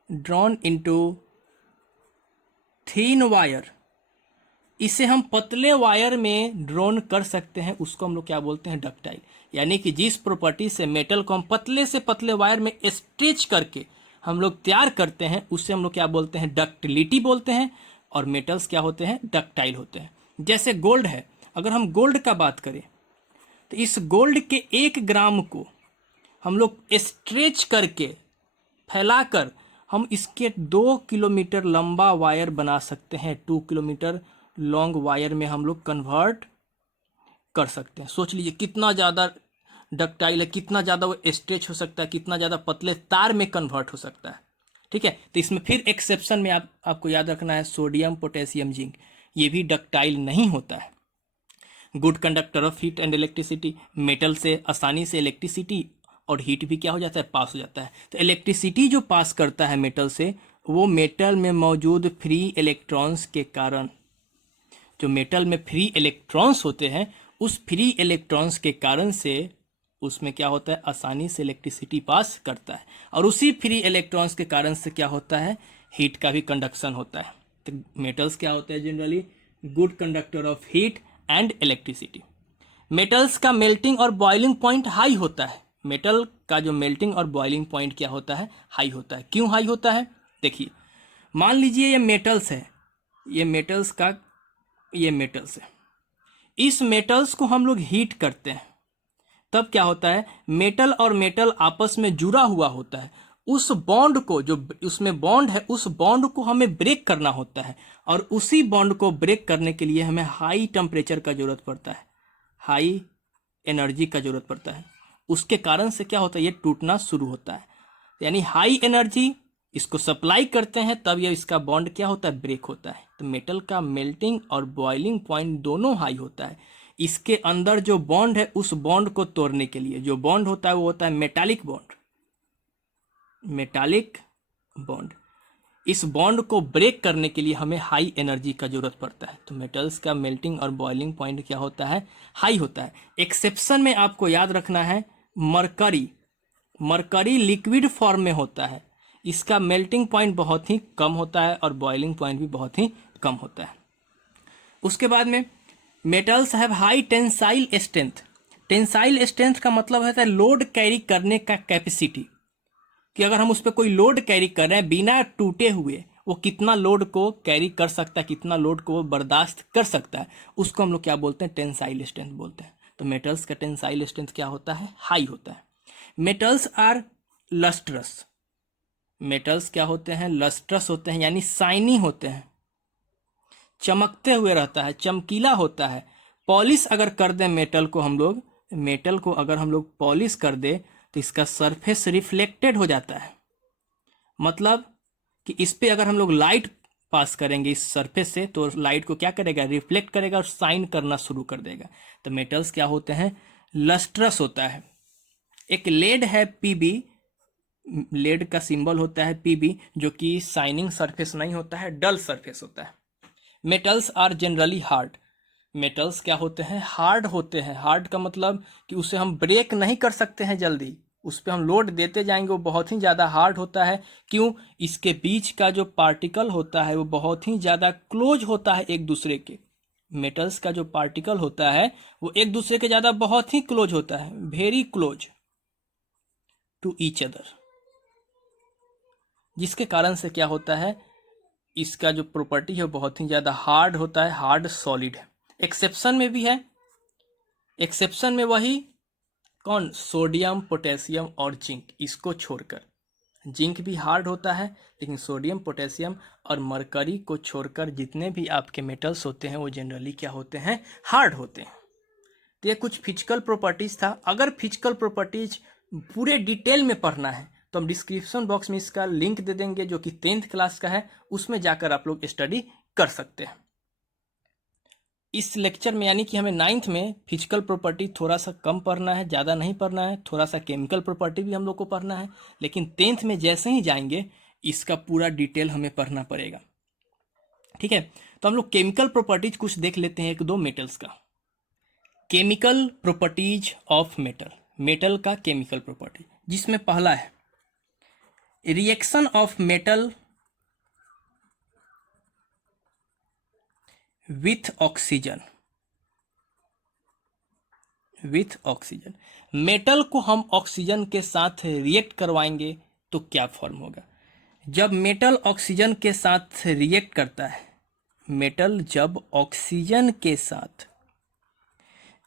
ड्रॉन इनटू थीन वायर, इसे हम पतले वायर में ड्रॉन कर सकते हैं, उसको हम लोग क्या बोलते हैं, डक्टाइल। यानी कि जिस प्रॉपर्टी से मेटल को हम पतले से पतले वायर में स्ट्रेच करके हम लोग तैयार करते हैं, उससे हम लोग क्या बोलते हैं, डक्टिलिटी बोलते हैं। और मेटल्स क्या होते हैं, डक्टाइल होते हैं। जैसे गोल्ड है, अगर हम गोल्ड का बात करें तो इस गोल्ड के 1 ग्राम को हम लोग स्ट्रेच करके फैलाकर हम इसके 2 किलोमीटर लंबा वायर बना सकते हैं, 2 किलोमीटर लॉन्ग वायर में हम लोग कन्वर्ट कर सकते हैं। सोच लीजिए कितना ज़्यादा डक्टाइल है, कितना ज़्यादा वो स्ट्रेच हो सकता है, कितना ज़्यादा पतले तार में कन्वर्ट हो सकता है। ठीक है, तो इसमें फिर एक्सेप्शन में आपको याद रखना है सोडियम, पोटेशियम, जिंक, ये भी डक्टाइल नहीं होता है। Good conductor of heat and electricity, metal से आसानी से इलेक्ट्रिसिटी और हीट भी क्या हो जाता है, पास हो जाता है। तो इलेक्ट्रिसिटी जो पास करता है मेटल से, वो मेटल में मौजूद फ्री इलेक्ट्रॉन्स के कारण, जो मेटल में फ्री इलेक्ट्रॉन्स होते हैं, उस फ्री इलेक्ट्रॉन्स के कारण से उसमें क्या होता है, आसानी से इलेक्ट्रिसिटी पास करता है। और उसी फ्री इलेक्ट्रॉन्स के कारण से क्या होता है, हीट का भी कंडक्शन होता है। तो मेटल्स क्या होते हैं, generally good conductor of heat and electricity. Metals का मेल्टिंग और बॉइलिंग पॉइंट हाई होता है। मेटल का जो मेल्टिंग और बॉइलिंग पॉइंट क्या होता है, हाई होता है। क्यों हाई होता है, देखिए, मान लीजिए ये मेटल्स है, ये मेटल्स है, इस मेटल्स को हम लोग हीट करते हैं, तब क्या होता है, मेटल और मेटल आपस में जुड़ा हुआ होता है। उस बॉन्ड को, जो उसमें बॉन्ड है, उस बॉन्ड को हमें ब्रेक करना होता है। और उसी बॉन्ड को ब्रेक करने के लिए हमें हाई टेम्परेचर का जरूरत पड़ता है, हाई एनर्जी का जरूरत पड़ता है। उसके कारण से क्या होता है, ये टूटना शुरू होता है। यानी हाई एनर्जी इसको सप्लाई करते हैं तब ये इसका बॉन्ड क्या होता है, ब्रेक होता है। तो मेटल का मेल्टिंग और बॉइलिंग पॉइंट दोनों हाई होता है। इसके अंदर जो बॉन्ड है उस बॉन्ड को तोड़ने के लिए जो बॉन्ड होता है वो होता है मेटालिक बॉन्ड, मेटालिक बॉन्ड। इस बॉन्ड को ब्रेक करने के लिए हमें हाई एनर्जी का जरूरत पड़ता है। तो मेटल्स का मेल्टिंग और बॉइलिंग पॉइंट क्या होता है, हाई होता है। एक्सेप्शन में आपको याद रखना है मरकरी, मरकरी लिक्विड फॉर्म में होता है, इसका मेल्टिंग पॉइंट बहुत ही कम होता है और बॉइलिंग पॉइंट भी बहुत ही कम होता है। उसके बाद में metals have high tensile strength. Tensile strength का मतलब है लोड कैरी करने का कैपेसिटी, कि अगर हम उस पर कोई लोड कैरी कर रहे हैं बिना टूटे हुए, वो कितना लोड को कैरी कर सकता है, कितना लोड को वो बर्दाश्त कर सकता है, उसको हम लोग क्या बोलते हैं, टेंसाइल स्ट्रेंथ बोलते हैं। तो मेटल्स का टेंसाइल स्ट्रेंथ क्या होता है, हाई होता है। मेटल्स आर लस्ट्रस, मेटल्स क्या होते हैं, लस्ट्रस होते हैं, यानी शाइनी होते हैं, चमकते हुए रहता है, चमकीला होता है। पॉलिश अगर कर दें मेटल को हम लोग, मेटल को अगर हम लोग पॉलिश कर दे तो इसका सरफेस रिफ्लेक्टेड हो जाता है। मतलब कि इस पे अगर हम लोग लाइट पास करेंगे इस सरफेस से तो लाइट को क्या करेगा, रिफ्लेक्ट करेगा और शाइन करना शुरू कर देगा। तो मेटल्स क्या होते हैं, लस्ट्रस होता है। एक लेड है पीबी, लेड का सिंबल होता है पीबी, जो कि शाइनिंग सरफेस नहीं होता है, डल सरफेस होता है। Metals are generally hard, metals क्या होते हैं, हार्ड होते हैं। हार्ड का मतलब कि उसे हम ब्रेक नहीं कर सकते हैं जल्दी, उस पर हम लोड देते जाएंगे वो बहुत ही ज़्यादा हार्ड होता है। क्यों, इसके बीच का जो पार्टिकल होता है वो बहुत ही ज़्यादा क्लोज होता है एक दूसरे के। मेटल्स का जो पार्टिकल होता है वो एक दूसरे के ज़्यादा बहुत ही क्लोज होता है, very close to each other, जिसके कारण से क्या होता है, इसका जो प्रॉपर्टी है बहुत ही ज़्यादा हार्ड होता है, हार्ड सॉलिड है। एक्सेप्शन में भी है, एक्सेप्शन में वही कौन, सोडियम, पोटेशियम और जिंक, इसको छोड़कर। जिंक भी हार्ड होता है लेकिन सोडियम, पोटेशियम और मरकरी को छोड़कर जितने भी आपके मेटल्स होते हैं वो जनरली क्या होते हैं, हार्ड होते हैं। तो ये कुछ फिजिकल प्रॉपर्टीज था। अगर फिजिकल प्रॉपर्टीज पूरे डिटेल में पढ़ना है तो हम डिस्क्रिप्शन बॉक्स में इसका लिंक दे देंगे जो कि 10th क्लास का है, उसमें जाकर आप लोग स्टडी कर सकते हैं। इस लेक्चर में यानी कि हमें 9th में फिजिकल प्रॉपर्टी थोड़ा सा कम पढ़ना है, ज़्यादा नहीं पढ़ना है, थोड़ा सा केमिकल प्रॉपर्टी भी हम लोग को पढ़ना है, लेकिन 10th में जैसे ही जाएंगे इसका पूरा डिटेल हमें पढ़ना पड़ेगा। ठीक है, तो हम लोग केमिकल प्रॉपर्टीज कुछ देख लेते हैं, एक दो मेटल्स का। Chemical properties of metal, metal का केमिकल प्रॉपर्टी, जिसमें पहला है reaction of metal with oxygen, with oxygen. Metal को हम ऑक्सीजन के साथ रिएक्ट करवाएंगे तो क्या फॉर्म होगा, जब मेटल ऑक्सीजन के साथ रिएक्ट करता है, मेटल जब ऑक्सीजन के साथ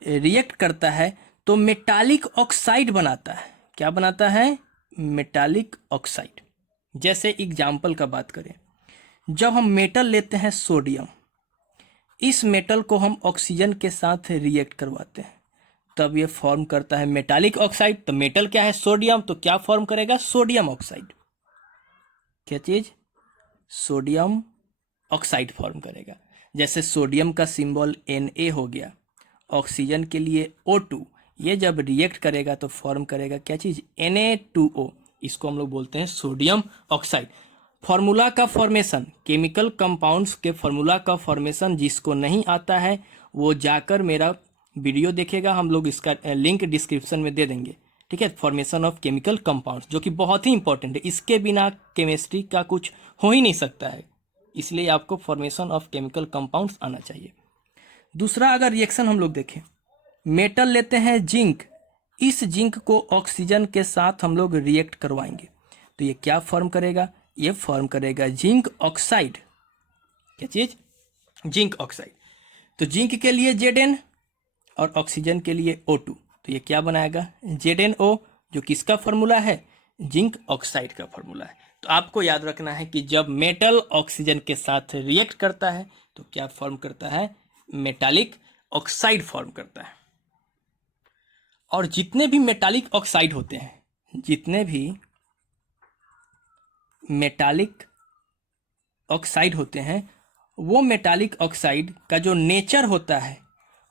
रिएक्ट करता है तो मेटालिक ऑक्साइड बनाता है। क्या बनाता है, मेटालिक ऑक्साइड। जैसे एग्जाम्पल का बात करें, जब हम मेटल लेते हैं सोडियम, इस मेटल को हम ऑक्सीजन के साथ रिएक्ट करवाते हैं तब ये फॉर्म करता है मेटालिक ऑक्साइड। तो मेटल क्या है, सोडियम, तो क्या फॉर्म करेगा, सोडियम ऑक्साइड। क्या चीज, सोडियम ऑक्साइड फॉर्म करेगा। जैसे सोडियम का सिंबल Na हो गया, ऑक्सीजन के लिए O2, ये जब रिएक्ट करेगा तो फॉर्म करेगा क्या चीज, Na2O, इसको हम लोग बोलते हैं सोडियम ऑक्साइड। फॉर्मूला का फॉर्मेशन, केमिकल कंपाउंड्स के फॉर्मूला का फॉर्मेशन जिसको नहीं आता है वो जाकर मेरा वीडियो देखेगा, हम लोग इसका लिंक डिस्क्रिप्शन में दे देंगे। ठीक है, फॉर्मेशन ऑफ केमिकल कंपाउंड्स जो कि बहुत ही इंपॉर्टेंट है, इसके बिना केमिस्ट्री का कुछ हो ही नहीं सकता है, इसलिए आपको फॉर्मेशन ऑफ केमिकल कंपाउंड्स आना चाहिए। दूसरा अगर रिएक्शन हम लोग देखें, मेटल लेते हैं जिंक, इस जिंक को ऑक्सीजन के साथ हम लोग रिएक्ट करवाएंगे तो ये क्या फॉर्म करेगा, ये फॉर्म करेगा जिंक ऑक्साइड। क्या चीज, जिंक ऑक्साइड। तो जिंक के लिए Zn और ऑक्सीजन के लिए O2, तो ये क्या बनाएगा, ZnO, जो किसका फॉर्मूला है, जिंक ऑक्साइड का फॉर्मूला है। तो आपको याद रखना है कि जब मेटल ऑक्सीजन के साथ रिएक्ट करता है तो क्या फॉर्म करता है, मेटालिक ऑक्साइड फॉर्म करता है। और जितने भी मेटालिक ऑक्साइड होते हैं, जितने भी मेटालिक ऑक्साइड होते हैं, वो मेटालिक ऑक्साइड का जो नेचर होता है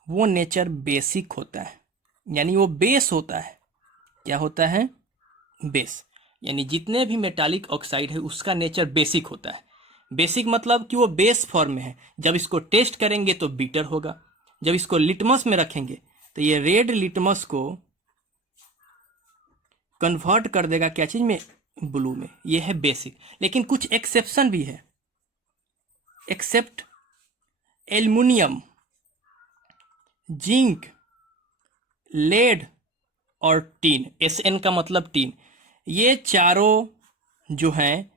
वो नेचर बेसिक होता है, यानी वो बेस होता है। क्या होता है? बेस। यानी जितने भी मेटालिक ऑक्साइड है उसका नेचर बेसिक होता है। बेसिक मतलब कि वो बेस फॉर्म में है। जब इसको टेस्ट करेंगे तो बीटर होगा, जब इसको लिटमस में रखेंगे तो ये रेड लिटमस को कन्वर्ट कर देगा क्या चीज में? ब्लू में। ये है बेसिक। लेकिन कुछ एक्सेप्शन भी है। एक्सेप्ट एल्युमिनियम, जिंक, लेड और टीन, एसएन का मतलब टीन, ये चारों जो हैं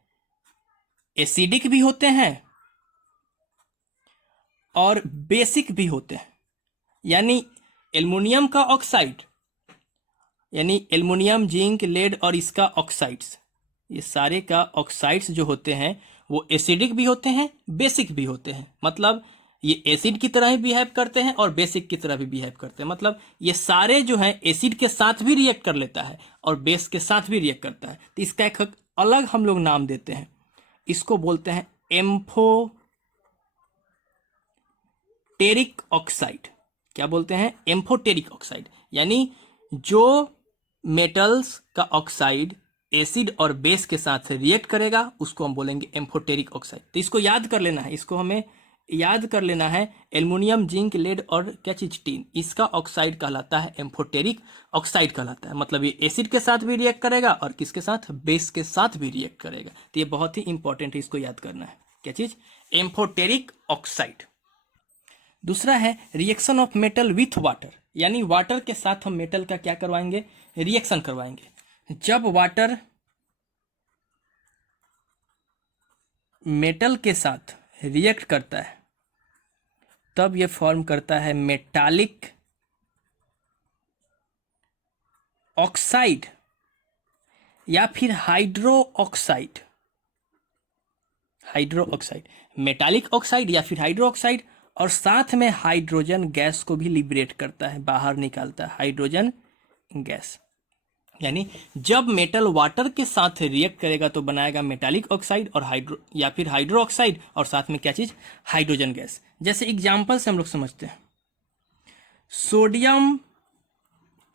एसिडिक भी होते हैं और बेसिक भी होते हैं। यानी एल्युमिनियम का ऑक्साइड, यानी एल्युमिनियम, जिंक, लेड और इसका ऑक्साइड्स, ये सारे का ऑक्साइड्स जो होते हैं वो एसिडिक भी होते हैं, बेसिक भी होते हैं। मतलब ये एसिड की तरह ही बिहेव करते हैं और बेसिक की तरह भी बिहेव करते हैं। मतलब ये सारे जो हैं एसिड के साथ भी रिएक्ट कर लेता है और बेस के साथ भी रिएक्ट करता है। तो इसका एक अलग हम लोग नाम देते हैं, इसको बोलते हैं एम्फोटेरिक ऑक्साइड। क्या बोलते हैं? Amphoteric oxide. यानी जो मेटल्स का ऑक्साइड एसिड और बेस के साथ रिएक्ट करेगा उसको हम बोलेंगे एम्फोटेरिक ऑक्साइड। तो इसको याद कर लेना है, इसको हमें याद कर लेना है। एल्युमिनियम, जिंक, लेड और क्या चीज? टीन, इसका ऑक्साइड कहलाता है एम्फोटेरिक ऑक्साइड कहलाता है। मतलब ये एसिड के साथ भी रिएक्ट करेगा और किसके साथ? बेस के साथ भी रिएक्ट करेगा। तो ये बहुत ही इंपॉर्टेंट है, इसको याद करना है। क्या चीज? Amphoteric oxide. दूसरा है reaction of metal with water, यानी वाटर के साथ हम मेटल का क्या करवाएंगे? रिएक्शन करवाएंगे। जब वाटर मेटल के साथ रिएक्ट करता है तब ये फॉर्म करता है मेटालिक ऑक्साइड या फिर hydro oxide. Hydro oxide, metallic oxide या फिर हाइड्रो ऑक्साइड, और साथ में हाइड्रोजन गैस को भी लिबरेट करता है, बाहर निकालता है हाइड्रोजन गैस। यानी जब मेटल वाटर के साथ रिएक्ट करेगा तो बनाएगा मेटालिक ऑक्साइड और हाइड्रो या फिर हाइड्रो ऑक्साइड, और साथ में क्या चीज? Hydrogen gas. जैसे एग्जांपल से हम लोग समझते हैं, सोडियम,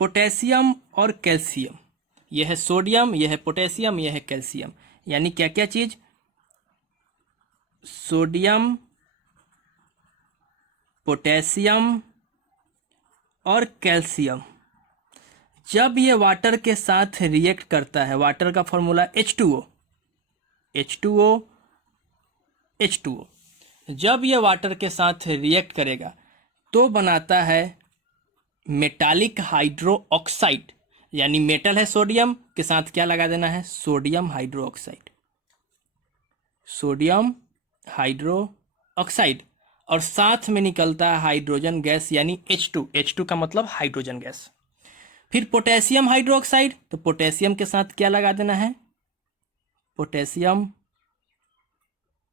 पोटेशियम और कैल्शियम। यह है सोडियम, यह है पोटेशियम, यह है कैल्शियम। यानी क्या क्या चीज? सोडियम, पोटेशियम और कैल्शियम जब ये वाटर के साथ रिएक्ट करता है, वाटर का फॉर्मूला H2O, H2O, H2O, जब ये वाटर के साथ रिएक्ट करेगा तो बनाता है मेटालिक हाइड्रो ऑक्साइड। यानी मेटल है सोडियम, के साथ क्या लगा देना है? Sodium hydro oxide, sodium hydro oxide, और साथ में निकलता है हाइड्रोजन गैस यानी H2। H2 का मतलब हाइड्रोजन गैस। फिर पोटेशियम हाइड्रोक्साइड, तो पोटेशियम के साथ क्या लगा देना है? पोटेशियम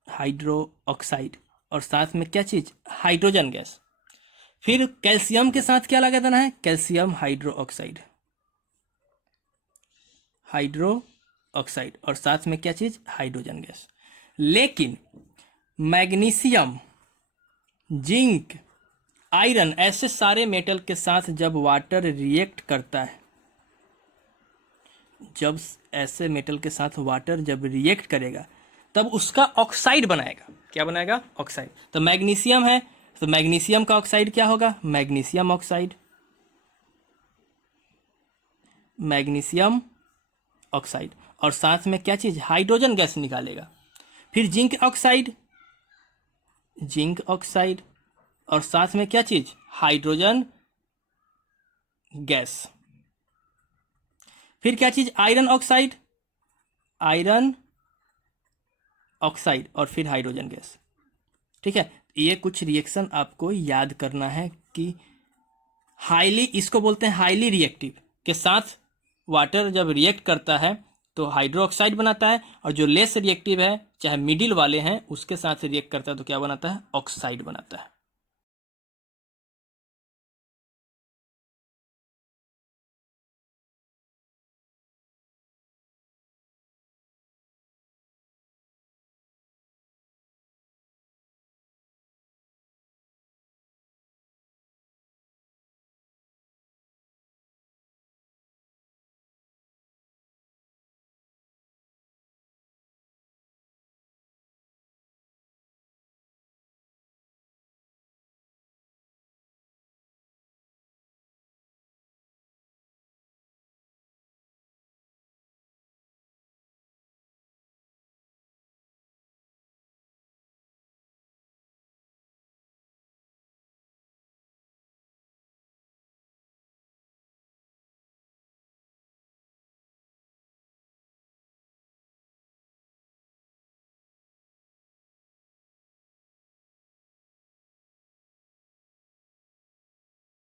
हाइड्रो ऑक्साइड, और साथ में क्या चीज? Hydrogen gas. फिर कैल्शियम के साथ क्या लगा देना है? Calcium hydro oxide, hydro oxide, और साथ में क्या चीज? Hydrogen gas. लेकिन मैग्नीशियम, जिंक, आयरन, ऐसे सारे मेटल के साथ जब वाटर रिएक्ट करता है, जब ऐसे मेटल के साथ वाटर जब रिएक्ट करेगा तब उसका ऑक्साइड बनाएगा। क्या बनाएगा? ऑक्साइड। तो मैग्नीशियम है तो मैग्नीशियम का ऑक्साइड क्या होगा? मैग्नीशियम ऑक्साइड, मैग्नीशियम ऑक्साइड, और साथ में क्या चीज? हाइड्रोजन गैस निकालेगा। फिर जिंक ऑक्साइड, जिंक ऑक्साइड, और साथ में क्या चीज? Hydrogen gas. फिर क्या चीज? आयरन ऑक्साइड, आयरन ऑक्साइड, और फिर हाइड्रोजन गैस। ठीक है, ये कुछ रिएक्शन आपको याद करना है कि हाईली, इसको बोलते हैं हाईली रिएक्टिव, के साथ वाटर जब रिएक्ट करता है तो हाइड्रो ऑक्साइड बनाता है, और जो लेस रिएक्टिव है, चाहे मिडिल वाले हैं, उसके साथ रिएक्ट करता है तो क्या बनाता है? ऑक्साइड बनाता है।